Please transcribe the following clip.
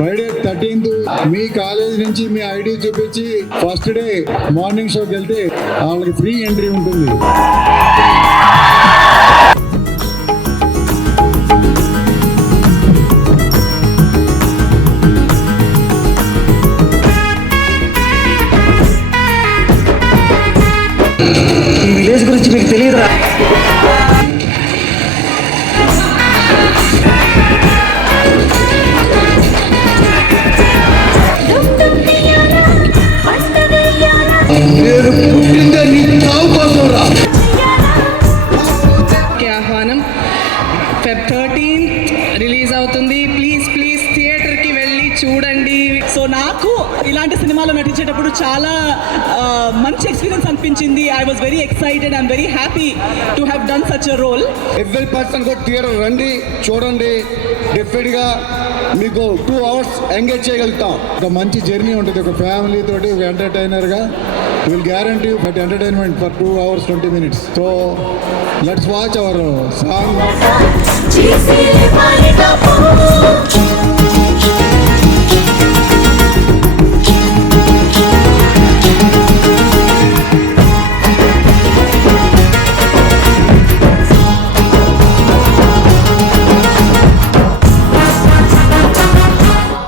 Friday 13th మీ college నుంచి మీ ID చూపించి first day morning షోకి వెళ్తే వాళ్ళకి ఫ్రీ ఎంట్రీ ఉంటుంది. ఈ విలేజ్ గురించి మీకు తెలియదురా? ఆహ్వానం Feb 13th రిలీజ్ అవుతుంది. ప్లీజ్ థియేటర్కి వెళ్ళి చూడండి. సో నాకు ఇలాంటి సినిమాలో నటించేటప్పుడు చాలా మంచి ఎక్స్పీరియన్స్ అనిపించింది. I was very excited. I'm very happy to have done such a role. Every person కూడా థియేటర్ రండి, చూడండి. డెఫినెట్గా మీకు 2 hours ఎంగేజ్ చేయగలుగుతాం. ఒక మంచి జర్నీ ఉంటుంది. ఒక ఫ్యామిలీ తోటి ఒక ఎంటర్టైనర్గా will guarantee but entertainment for 2 hours 20 minutes. So let's watch our song.